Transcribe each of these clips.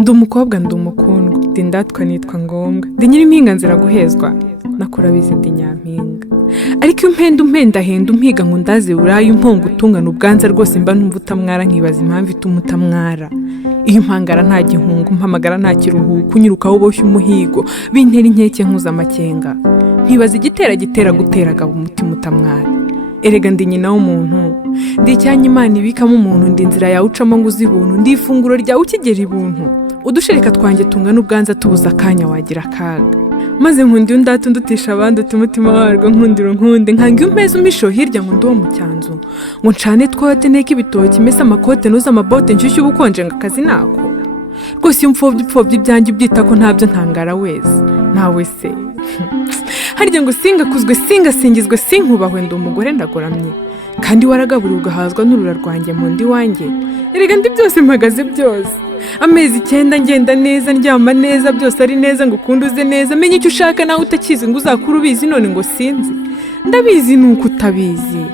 Ndi umukobwa ndi umukundwa, ndi ndatwa nitwa ngombwa, ndi nyiri impinga nzira guhezwa, nakora bizi ndi nyampinga. Ariko umpenda umpiga ngo ndaze uraye umpongo utungana ubwanza rwose mba numva utamwara nkibaza impamvu ituma utamwara. Iyo impangara nta gihungu, mpamagara nta kiruhuko, unyirukaho uboshye umuhigo, bintera inkeke nkuza amakenga. Nkibaza igitera gutera gabo umutima utamwara. Erega ndi nyina w'umuntu, ndi icyanya Imana ibikamo umuntu, ndi inzira yawe ucamo ngo uzi ibuntu, ndi ifunguro ryawe ukigera ibuntu. Udushereka twanjye tungana ubwanza tubuza akanya wagira akaga. Maze nkundi undata undutisha abandi umutima warwo nkundiro nkunde, nkanga umpeza umpisho hirya ngo nduwo mu cyanzu, ngo ncane twote nteke ibitoki mese amakote nuza amabote nshyushye ubukonje ngo akazi nako. Rwose iyo upfobye ibyanjye ubyita ko ntabyo ntangara wese, nawe se harya ngo singakuzwe singasingizwe sinkubahwe ndi umugore ndagoramye, kandi waragaburiwe ugahazwa n'urura rwanjye mu ndi wanjye. Erega ndi byose mpagaze byose, amezi 9 ngenda neza ndyama neza, byose ari neza ngo ukunduze neza, menye icyo ushaka nawe utakizi ngo uzakura ubizi none ngo sinzi. Ndabizi nuko utabizi,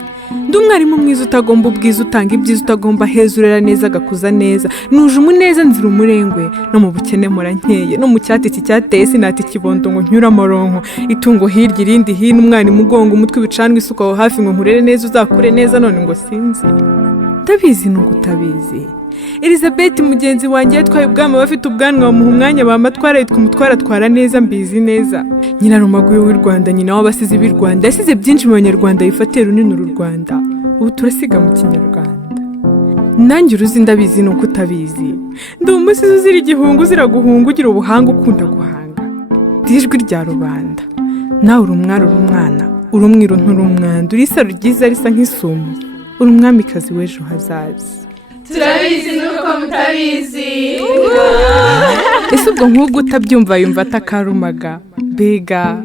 ndi umwarimu mwiza utagomba ubwiza, utanga ibyiza utagomba hezurera neza gakuza neza, nuje umuneza nzira umurengwe, no mu bukene murankeye, no mu cyatiki cyateye sinati kibondo ngo nyura amaronko, itungo hirya irindi hino, umwana mugongo umutwe bicanwe isuka aho hafi ngo nkurere neza uzakure neza none ngo sinzi. Ndabizi nuko utabizi. Elizabeth mugenzi wanjye yatwaye ubwami bafite ubwanwa bamuha umwanya bamatwara yitwa umutwara atwara neza mbizi neza. Nyina rumaguye w'u Rwanda, nyina w'abasizi b'i Rwanda, yasize byinshi mu banyarwanda bifatiye runini uru Rwanda, ubu turasiga mu kinyarwanda. Nanjye uruzi ndabizi nuko utabizi, ndi umusizi uzira igihungu uzira guhunga, ugira ubuhanga ukunda guhanga, dijwi rya rubanda. Nawe uri umwari uri umwana, uri umwiru nturi umwanda, uri isaro ryiza risa nk'isumo, uri umwamikazi w'ejo hazaza. Turabizi nuko mutabizi. Ese ubwo nk'ubwo utabyumva yumva atakarumaga bega.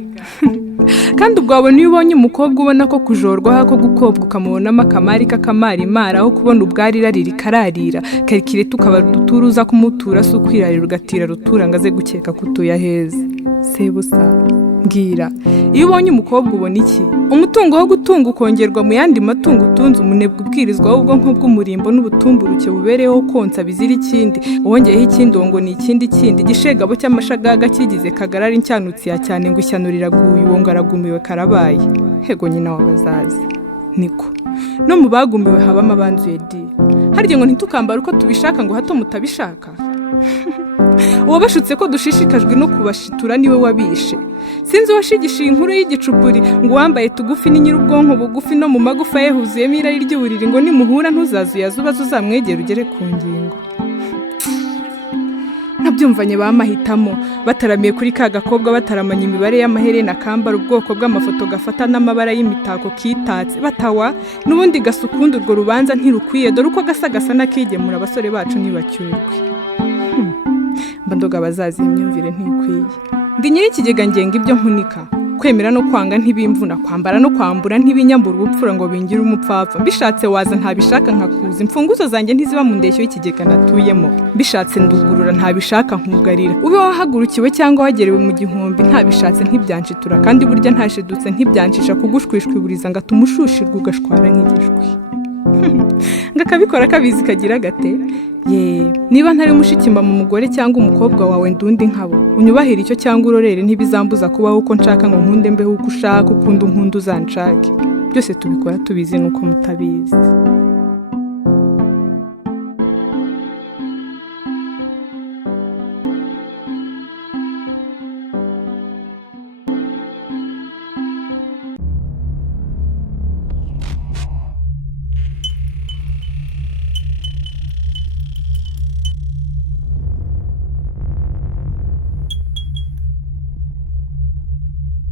Kandi ubwo wabona iyo ubonye umukobwa ubona ko kujorwa hako gukobwa ukamubonamo akamari k'akamari mara, aho kubona ubwari rarira kararira karikire tukaba duturuza kumutura si ukwirarira ugatira rutura ngo aze gukeka kutuya heza. Sebusa mbwira, iyo ubonye umukobwa ubona iki? Umutungo wo gutunga ukongerwa mu yandi matungo utunze, umunebwe ubwirizwa w'ubwonko bw'umurimbo n'ubutumburuke bubereho konsa bizira ikindi, wongeyeho ikindi ngo ni ikindi igishegabo cy'amashagaga kigize kagarara incyanutsi ya cyane ngo ishyanurira guye uwo ngaragumiwe karabaye. Hego nyina wabazaza niko no mu bagumiwe habamo abanzuye di, harya ngo ntitukambara uko tubishaka ngo hato mutabishaka. Uwabashutse ko dushishikajwe no kubashitura niwe wabishe. Sinzi washigisha inkuru y'igicupuri ngo wambaye tugufi ni nyirubwonko bugufi, no mu magufa ye huzuyemo irari ry'uburiri, ngo nimuhura ntuzazuyaza ubaza uzamwegera ugere ku ngingo. Nabyumvanye bamahitamo bataramiye kuri ka gakobwa, bataramanya imibare y'amaherena kambara, ubwoko bw'amafoto gafata n'amabara y'imitako kitatse, batawa n'ubundi gasukundi urwo rubanza ntirukwiye, dore uko gasa nakigemura abasore bacu ntibacyurwe. Mbandoga bazazi imyumvire ntikwiye. Ndi nyiri ikigega ngenga ibyo nkunika, kwemera no kwanga ntibimvuna, kwambara no kwambura ntibinyambura ubupfura ngo bingire umupfapfa. Bishatse waza ntabishaka nkakuza, imfunguzo zanjye ntiziba mu ndeshyo y'ikigega natuyemo. Bishatse ndugurura ntabishaka nkugarira, ube wahagurukiwe cyangwa wagerewe mu gihumbi, ntabishatse ntibyanshitura, kandi burya ntashidutse ntibyanshisha kugushwishwiburiza ngo atumushushirirwe ugashwara nk'igishwi. Ngakabikora kabizi kagira gate. Niba ntari mushikimba mu mugore cyangwa umukobwa wawe ndundi nkabo, unyubahira icyo cyangwa urorere ntibizambuza kubaho uko nshaka ngo nkunde mbeho uko ushaka, ukunda unkundu uzanshake. Byose tubikora tubizi nuko mutabizi.